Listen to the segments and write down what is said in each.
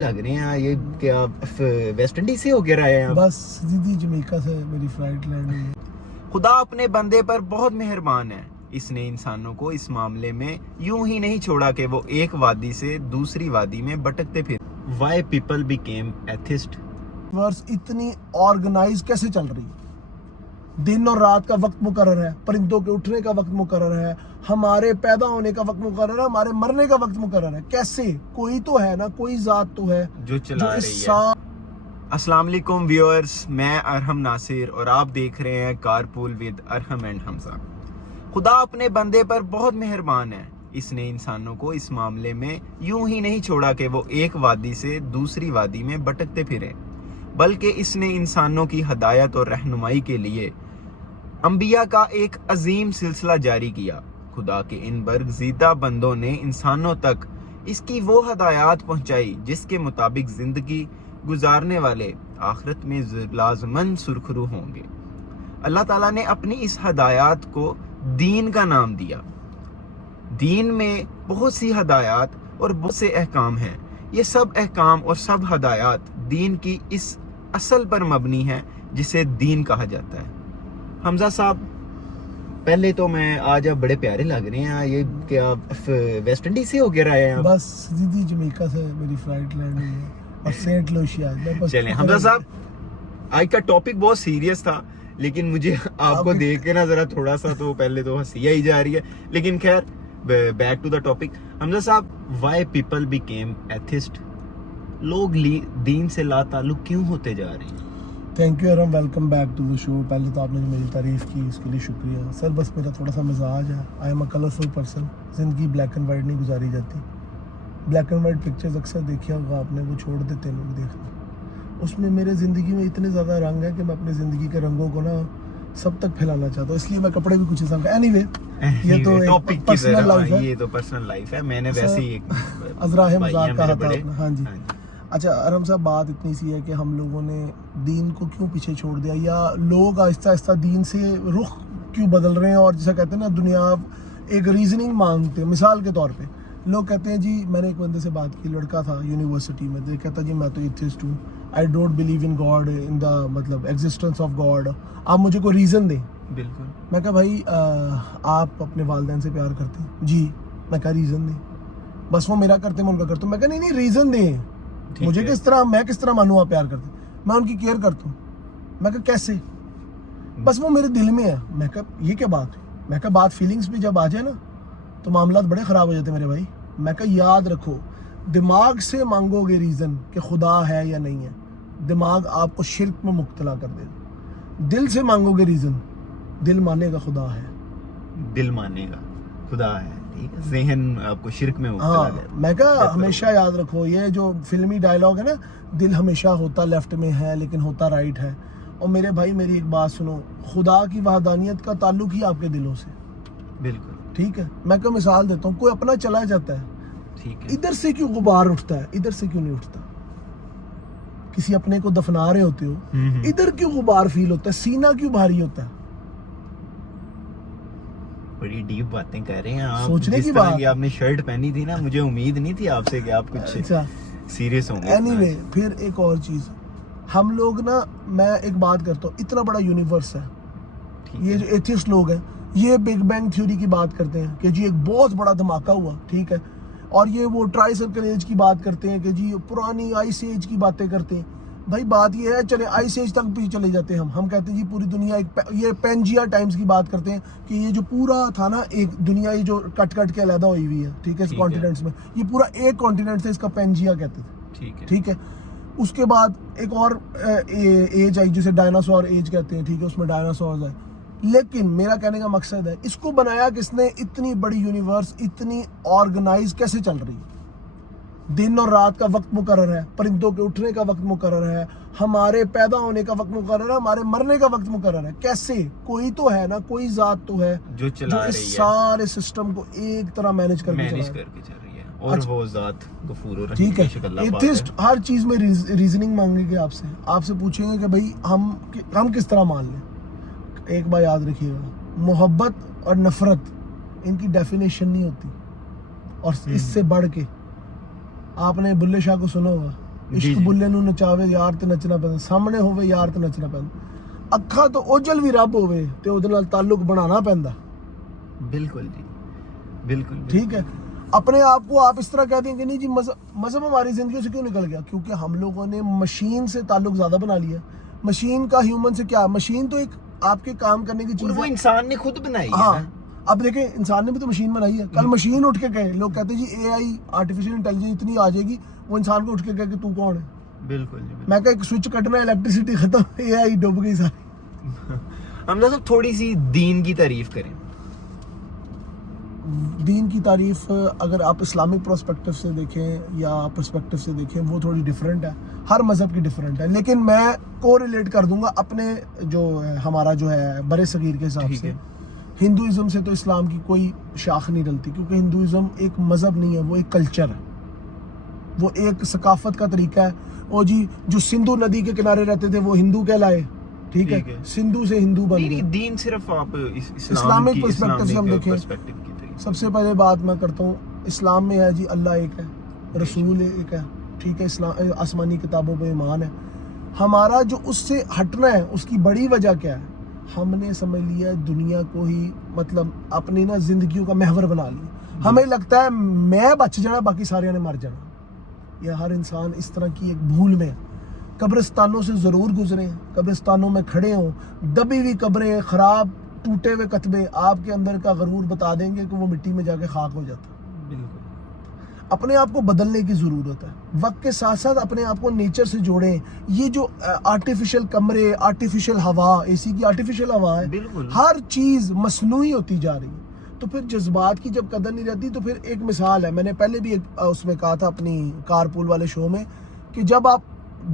لگ رہے ہیں یہ کیا ویسٹ انڈیز سے ہو کے آئے ہیں؟ بس سیدھی جمیکا سے میری فلائٹ لینڈ ہوئی ہے۔ خدا اپنے بندے پر بہت مہربان ہے، اس نے انسانوں کو اس معاملے میں یوں ہی نہیں چھوڑا کہ وہ ایک وادی سے دوسری وادی میں بھٹکتے پھر۔ Why people became atheist؟ ورس اتنی آرگنائز کیسے چل رہی ہے؟ دن اور رات کا وقت مقرر ہے، پرندوں کے اٹھنے کا وقت مقرر ہے، ہمارے پیدا ہونے کا وقت مقرر ہے، ہمارے مرنے کا وقت مقرر ہے۔ کیسے؟ کوئی تو ہے نا، کوئی ذات تو ہے جو چلا رہی ہے۔ السلام علیکم ویورز، میں ارحم ناصر اور آپ دیکھ رہے ہیں کارپول ود ارحم اینڈ حمزہ۔ خدا اپنے بندے پر بہت مہربان ہے، اس نے انسانوں کو اس معاملے میں یوں ہی نہیں چھوڑا کہ وہ ایک وادی سے دوسری وادی میں بھٹکتے پھریں، بلکہ اس نے انسانوں کی ہدایت اور رہنمائی کے لیے انبیاء کا ایک عظیم سلسلہ جاری کیا۔ خدا کے ان برگزیدہ بندوں نے انسانوں تک اس کی وہ ہدایات پہنچائی جس کے مطابق زندگی گزارنے والے آخرت میں لازماً سرخرو ہوں گے۔ اللہ تعالیٰ نے اپنی اس ہدایات کو دین کا نام دیا۔ دین میں بہت سی ہدایات اور بہت سے احکام ہیں۔ یہ سب احکام اور سب ہدایات دین کی اس اصل پر مبنی ہے جسے دین کہا جاتا ہے۔ حمزہ صاحب، پہلے تو میں آج آپ بڑے پیارے لگ رہے ہیں، یہ کیا ویسٹ انڈیز سے ہو کے آئے ہیں؟ بس سیدھی جمیکا سے میری فلائٹ لینڈ ہوئی ہے اور سینٹ لوشیا۔ چلیں حمزہ صاحب، آج کا ٹاپک بہت سیریس تھا، لیکن مجھے آپ کو دیکھ کے نا ذرا تھوڑا سا تو پہلے تو ہنسی ہی جا رہی ہے، لیکن خیر بیک ٹو دا ٹاپک۔ حمزہ صاحب، وائی پیپل بیکیم ایتھسٹ؟ لوگ دین سے لا تعلق کیوں ہوتے جا رہے ہیں؟ Thank you um, welcome back to the show. پہلے تو آپ نے میری تعریف کی، اس کے لیے شکریہ سر۔ بس میرا تھوڑا سا مزاج ہے، I am a colourful person. زندگی بلیک اینڈ وائٹ نہیں گزاری جاتی۔ بلیک اینڈ وائٹ پکچرز اکثر دیکھا ہوگا آپ نے، وہ چھوڑ دیتے ہیں لوگ دیکھنا۔ اس میں میرے زندگی میں اتنے زیادہ رنگ ہے کہ میں اپنی زندگی کے رنگوں کو نا سب تک پھیلانا چاہتا ہوں، اس لیے میں کپڑے بھی کچھ حساب کا۔ اینی وے، یہ تو ایک پرسنل لائف ہے، یہ تو پرسنل لائف ہے، میں نے ویسے ہی ایک ازراہ مذاق کہا تھا۔ ہاں جی، اچھا ارحم صاحب، بات اتنی سی ہے کہ ہم لوگوں نے دین کو کیوں پیچھے چھوڑ دیا، یا لوگ آہستہ آہستہ دین سے رخ کیوں بدل رہے ہیں؟ اور جیسا کہتے ہیں نا، دنیا ایک ریزننگ مانگتے ہیں۔ مثال کے طور پہ لوگ کہتے ہیں جی، میں نے ایک بندے سے بات کی، لڑکا تھا یونیورسٹی میں، تو کہتا جی میں تو ایتھسٹ ہوں، I don't believe in God, in the مطلب ایگزسٹنس آف گاڈ، آپ مجھے کوئی ریزن دیں۔ بالکل۔ میں کہا بھائی آپ اپنے والدین سے پیار کرتے ہیں؟ جی۔ میں کہا ریزن دیں۔ بس وہ میرا کرتے میں ان کا کرتا ہوں۔ میں کہا نہیں ریزن دیں، مجھے کس طرح، میں کس طرح مانوں آپ پیار کرتے ہیں؟ میں ان کی کیئر کرتا ہوں۔ میں کہا کیسے؟ بس وہ میرے دل میں ہے۔ میں کہا یہ کیا بات ہے؟ میں کہا بات فیلنگز پہ جب آ جائے نا تو معاملات بڑے خراب ہو جاتے ہیں میرے بھائی۔ میں کہا یاد رکھو، دماغ سے مانگو گے ریزن کہ خدا ہے یا نہیں ہے، دماغ آپ کو شرک میں مبتلا کر دے گا۔ دل سے مانگو گے ریزن، دل مانے گا خدا ہے، دل مانے گا خدا ہے، ذہن آپ کو شرک میں مبتلا ہے۔ میں کہا ہمیشہ یاد رکھو، یہ جو فلمی ڈائلاگ ہے نا، دل ہمیشہ ہوتا لیفٹ میں ہے لیکن ہوتا رائٹ ہے۔ اور میرے بھائی میری ایک بات سنو، خدا کی وحدانیت کا تعلق ہی آپ کے دلوں سے۔ بالکل ٹھیک ہے، میں کہا مثال دیتا ہوں، کوئی اپنا چلا جاتا ہے، ٹھیک ہے، ادھر سے کیوں غبار اٹھتا ہے، ادھر سے کیوں نہیں اٹھتا؟ کسی اپنے کو دفنا رہے ہوتے ہو، ادھر کیوں غبار فیل ہوتا ہے، سینہ کیوں بھاری ہوتا ہے؟ بڑی ڈیپ باتیں کہہ رہے ہیں آپ۔ سوچنے جس کی طرح بات کی آپ نے شرٹ پہنی تھی نا، مجھے امید نہیں تھی آپ سے کہ آپ کچھ سیریس ہوں گے۔ اینی وے، پھر ایک اور چیز، ہم لوگ نا، میں ایک بات کرتا ہوں، اتنا بڑا یونیورس ہے، یہ جو ایتھسٹ لوگ ہیں یہ بگ بینگ تھیوری کی بات کرتے ہیں کہ جی ایک بہت بڑا دھماکہ ہوا، ٹھیک ہے، اور یہ وہ ٹرائی سرکل ایج کی بات کرتے ہیں کہ جی پرانی آئس ایج کی باتیں کرتے ہیں۔ بھائی بات یہ ہے، چلے آئس ایج تک بھی چلے جاتے ہیں ہم کہتے ہیں جی پوری دنیا ایک، یہ پینجیا ٹائمز کی بات کرتے ہیں کہ یہ جو پورا تھا نا ایک دنیا، یہ جو کٹ کٹ کے علیحدہ ہوئی ہوئی ہے، ٹھیک ہے، کانٹیننٹس میں، یہ پورا ایک کانٹیننٹ تھا، اس کا پینجیا کہتے تھے، ٹھیک ہے۔ اس کے بعد ایک اور ایج آئی جسے ڈائناسور ایج کہتے ہیں، ٹھیک ہے، اس میں ڈائناسورز آئے۔ لیکن میرا کہنے کا مقصد ہے، اس کو بنایا کس نے؟ اتنی بڑی یونیورس اتنی آرگنائز کیسے چل رہی ہے؟ دن اور رات کا وقت مقرر ہے، پرندوں کے اٹھنے کا وقت مقرر ہے، ہمارے پیدا ہونے کا وقت مقرر ہے، ہمارے مرنے کا وقت مقرر ہے۔ کیسے؟ کوئی تو ہے نا، کوئی ذات تو ہے جو اس سارے سسٹم کو ایک طرح مینج کر کے چل رہی ہے، اور وہ ذات غفور و رحیم ٹھیک ہے۔ بے شک اللہ پاک ایتھسٹ ہر چیز میں ریزننگ مانگیں گے، آپ سے پوچھیں گے کہ بھائی ہم کس طرح مان لیں۔ ایک بات یاد رکھیے گا، محبت اور نفرت ان کی ڈیفینیشن نہیں ہوتی، اور اس سے بڑھ کے آپ نے بلے شاہ کو سنا ہوگا، ਇਸ਼ਕ ਬੁੱਲੇ ਨੂੰ ਨਚਾਵੇ ਯਾਰ ਤੇ ਨੱਚਣਾ ਪੈਂਦਾ, ਸਾਹਮਣੇ ਹੋਵੇ ਯਾਰ ਤੇ ਨੱਚਣਾ ਪੈਂਦਾ, ਅੱਖਾਂ ਤੋਂ ਓਝਲ ਵੀ ਰੱਬ ਹੋਵੇ ਤੇ ਉਹਦੇ ਨਾਲ ਤਾल्लुक बनाना ਪੈਂਦਾ। बिल्कुल जी, बिल्कुल ठीक है। अपने आप को आप इस तरह कहते हैं कि नहीं जी मजहब हमारी जिंदगी से क्यों निकल गया? क्योंकि हम लोगों ने मशीन से ताल्लुक ज्यादा बना लिया। मशीन का ह्यूमन से क्या, मशीन तो एक आपके काम करने की चीज वो है। इंसान ने खुद बनाई है हाँ, ना। अब देखें इंसान ने भी तो मशीन बनाई है। कल मशीन उठ के कहे, लोग कहते हैं जी AI आर्टिफिशियल इंटेलिजेंस इतनी आ जाएगी, वो इंसान को उठ के कहे कि तू कौन है? बिल्कुल जी, मैं कहा एक स्विच कटना, इलेक्ट्रिसिटी खत्म, AI डूब गई सारी। हमजा साहब थोड़ी सी दीन की तारीफ करें। दीन की तारीफ अगर आप इस्लामिक पर्सपेक्टिव से देखें या पर्सपेक्टिव से देखें, वो थोड़ी डिफरेंट है, हर मज़हब की डिफरेंट है, लेकिन मैं को रिलेट कर दूंगा अपने जो हमारा जो है बड़े सगीर के हिसाब ठीक से। है। हिंदुइज़्म से तो इस्लाम की कोई शाख नहीं डलती, क्योंकि हिंदुइज़्म एक मज़हब नहीं है, वो एक कल्चर है, वो एक सकाफत का तरीका है। और जी जो सिंधु नदी के किनारे रहते थे वो हिंदू कहलाए, ठीक है, सिंधु से हिंदू बन नहीं, गए। दीन सिर्फ आप इस्लामिक पर्सपेक्टिव से हम देखें, पर्सपेक्टिव की तारीफ। सबसे पहले बात मैं करता हूँ, इस्लाम में है जी अल्लाह एक है, रसूल एक है, ठीक है, इस्लाम आसमानी किताबों पे ईमान है। हमारा जो उससे हटना है उसकी बड़ी वजह क्या है? हमने समझ लिया दुनिया को ही मतलब अपनी ना जिंदगियों का महवर बना लिया। हमें लगता है मैं बच जाना, बाकी सारे ने मर जाना। यह हर इंसान इस तरह की एक भूल में है। कब्रिस्तानों से ज़रूर गुजरे, कब्रिस्तानों में खड़े हों, दबी हुई कब्रें, ख़राब टूटे हुए कतबे आपके अंदर का गरूर बता देंगे कि वो मिट्टी में जाके खाक हो जाता है। बिल्कुल। अपने आप को बदलने की ज़रूरत है, वक्त के साथ साथ अपने आप को नेचर से जोड़ें। ये जो आर्टिफिशियल कमरे, आर्टिफिशियल हवा, AC की आर्टिफिशियल हवा है, बिल्कुल। हर चीज़ मसनूई होती जा रही है, तो फिर जज्बात की जब कदर नहीं रहती, तो फिर एक मिसाल है, मैंने पहले भी एक उसमें कहा था अपनी कारपूल वाले शो में, कि जब आप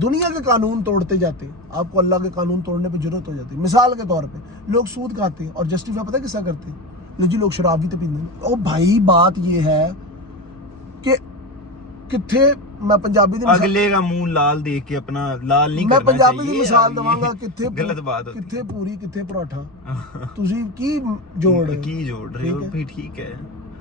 दुनिया के कानून तोड़ते जाते हैं, आपको अल्लाह के कानून तोड़ने पे जरूरत हो जाती है। मिसाल के तौर पे लोग सूद खाते हैं और जस्टिफाई पता है किसका करते हैं? लो जी लोग शराब भी तो पीते हैं। ओ भाई बात ये है कि किथे मैं पंजाबी दी अगले का मुंह लाल देख के अपना लाल नहीं मैं करना पंजाबी दी चाहिए, मिसाल ये दवांगा, किथे गलत बात होती किथे पूरी किथे पराठा है। तुसी की जोड़ रहे हो? की जोड़ रहे हो ठीक है। भी ठीक है,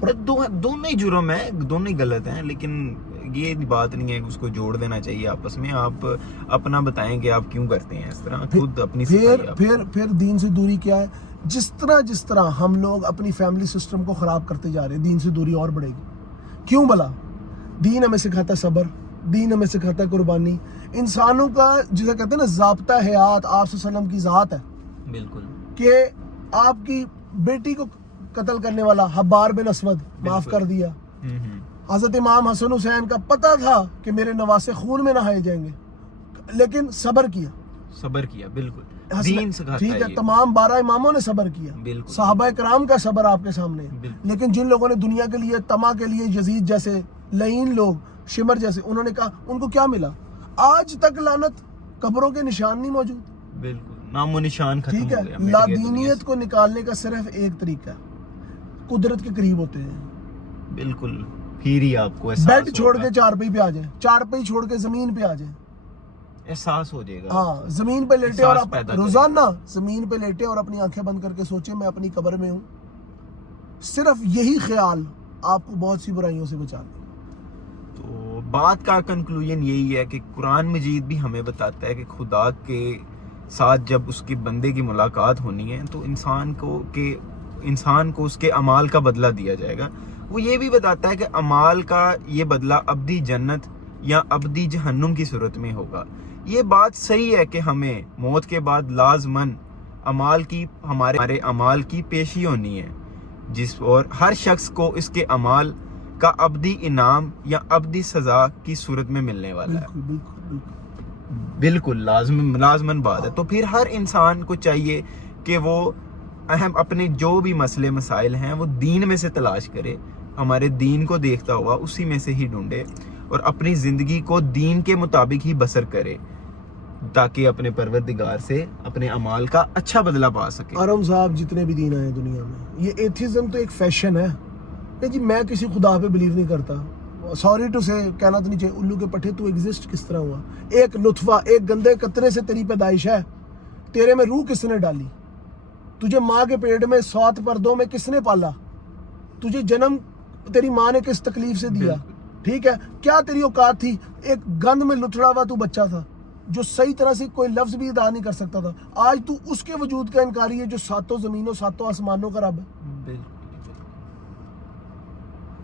दोनों ही जुर्म है, दोनों ही गलत हैं, लेकिन ये बात नहीं है कि उसको जोड़ देना चाहिए आपस में। आप अपना बताएं कि आप क्यों करते हैं इस तरह, खुद अपनी फिर दीन से दूरी क्या है? जिस तरह हम लोग अपनी फैमिली सिस्टम को खराब करते जा रहे हैं, दीन से दूरी और बढ़ेगी। क्यों भला? दीन हमें सिखाता सब्र, दीन हमें सिखाता कुर्बानी। इंसानों का जिसे कहते हैं ना ज़ाब्ता हयात आप सल्लम की ज़ात है। बिल्कुल। कि आपकी बेटी को कत्ल करने वाला हब्बार बिन असवद माफ कर दिया। हजरत इमाम हसन हुसैन का पता था कि मेरे नवासे खून में नहाए जाएंगे, लेकिन सब्र किया। बिल्कुल, दीन सिखाता है। ठीक है, तमाम 12 इमामों ने सब्र किया। बिल्कुल। सहाबा कराम का सब्र आपके सामने है। लेकिन जिन लोगों ने दुनिया के लिए, तमा के लिए, यजीद जैसे लईन लोग, शिमर जैसे, उन्होंने कहा, उनको क्या मिला? आज तक लानत, कब्रों के निशान नहीं मौजूद। बिल्कुल, नामो निशान खत्म हो ठीक गया। है, लादीनियत को निकालने का सिर्फ एक तरीका है, कुदरत के करीब होते हैं। बिल्कुल, फिर ही आपको एहसास बेड छोड़ के चारपाई पे आ जाए, चारपाई छोड़ के जमीन पे आ जाए, एहसास हो जाएगा। हाँ, जमीन पे लेटे और आप पैदा रोजाना जमीन पे लेटे और अपनी आंखें बंद करके सोचे मैं अपनी कब्र में हूँ। सिर्फ यही ख्याल आपको बहुत सी बुराइयों से बचा देगा। तो बात का कंक्लूजन यही है कि कुरान मजीद भी हमें बताता है कि खुदा के साथ जब उसके बंदे की मुलाकात होनी है तो इंसान को उसके अमाल का बदला दिया जाएगा। वो ये भी बताता है कि अमाल का ये बदला अब्दी जन्नत या अब्दी जहन्नुम की सूरत में होगा। ये बात सही है कि हमें मौत के बाद लाजमन हमारे अमाल की पेशी होनी है, और हर शख्स को इसके अमाल का अब्दी इनाम या अब्दी सजा की सूरत में मिलने वाला है। बिल्कुल लाजमन बात है। तो फिर हर इंसान को चाहिए कि वो अपने जो भी मसले मसाइल हैं वो दीन में से तलाश करे, हमारे दीन को देखता हुआ उसी में से ही ढूंढे और अपनी ज़िंदगी को दीन के मुताबिक ही बसर करे, ताकि अपने परवरदिगार से अपने अमाल का अच्छा बदला पा सके। आरम साहब, जितने भी दीन आए दुनिया में, ये एथिज्म तो एक फैशन है कि जी मैं किसी खुदा पे बिलीव नहीं करता। सॉरी टू से कहना तो नहीं चाहिए, उल्लू के पट्टे तू एग्जिस्ट किस तरह हुआ? एक लुत्फा, एक गंदे कतरे से तेरी पैदाइश है, तेरे में रूह किसने डाली? तुझे माँ के पेट में 7 पर्दों में किसने पाला? तुझे जन्म तेरी माँ ने किस तकलीफ से दिया? ठीक है, क्या तेरी औकात थी? एक गंद में लुथड़ा हुआ तू बच्चा था जो सही तरह से कोई लफ्ज भी अदा नहीं कर सकता था, आज तू उसके वजूद का इनकारी है जो सातों जमीनों सातों आसमानों का रब है। बिल्कुल।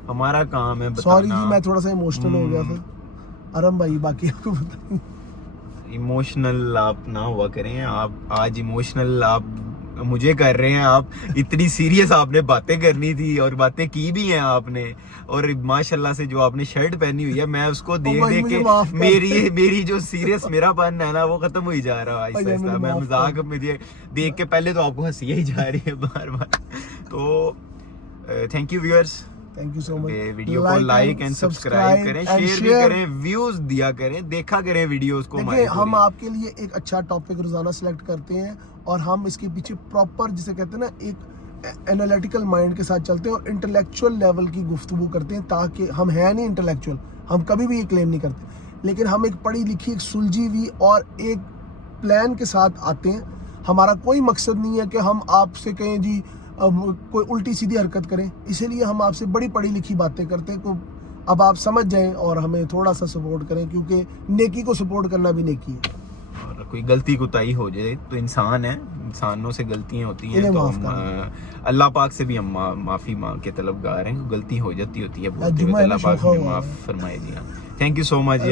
हमारा काम है बताना। सॉरी जी, मैं थोड़ा सा इमोशनल हो गया था। अरम भाई बाकी आपको बताइए। इमोशनल आप ना हुआ करें, आप आज इमोशनल आप मुझे कर रहे हैं। आप इतनी सीरियस आपने बातें करनी थी और बातें की भी हैं आपने, और माशाल्लाह से जो आपने शर्ट पहनी हुई है मैं उसको देख भाई देख मुझे के माफ कर। मेरी जो सीरियस मेरा पन है ना वो खत्म हो ही जा रहा है आहिस्ता भाई आहिस्ता। मुझे मैं माफ मजाक मुझे देख के पहले तो आपको हंसी ही जा रही है बार बार। तो thank you viewers, thank you so much. Video को लाइक एंड सब्सक्राइब करें, शेयर भी करें, व्यूज दिया करें, देखा करें वीडियोस को। देखिए हम आपके लिए एक अच्छा टॉपिक रोजाना सिलेक्ट करते हैं और हम इसके पीछे प्रॉपर जिसे कहते हैं ना एक एनालिटिकल माइंड के साथ चलते हैं और इंटेलेक्चुअल लेवल की गुफ्तगू करते हैं, ताकि हम हैं नहीं इंटेलेक्चुअल, हम कभी भी ये क्लेम नहीं करते, लेकिन हम एक पढ़ी लिखी एक सुलझी हुई और एक प्लान के साथ आते हैं। हमारा कोई मकसद नहीं है कि हम आपसे कहें जी कोई उल्टी सीधी हरकत करें, इसीलिए हम आपसे बड़ी पढ़ी लिखी बातें करते हैं। को अब आप समझ जाएं और हमें थोड़ा सा सपोर्ट करें, क्योंकि नेकी को सपोर्ट करना भी नेकी है। और कोई गलती कोताही हो जाए तो इंसान है, इंसानों से गलतियां होती हैं, इन्हें तो माफ हम अल्लाह पाक से भी हम माफ़ी मांग के तलबगार हैं। गलती हो जाती होती है, बोलते जुम्मा हुए है ना, अल्लाह पाक शौका हमें हुआ माफ़ है। फरमाए जी। हाँ, thank you so much ji.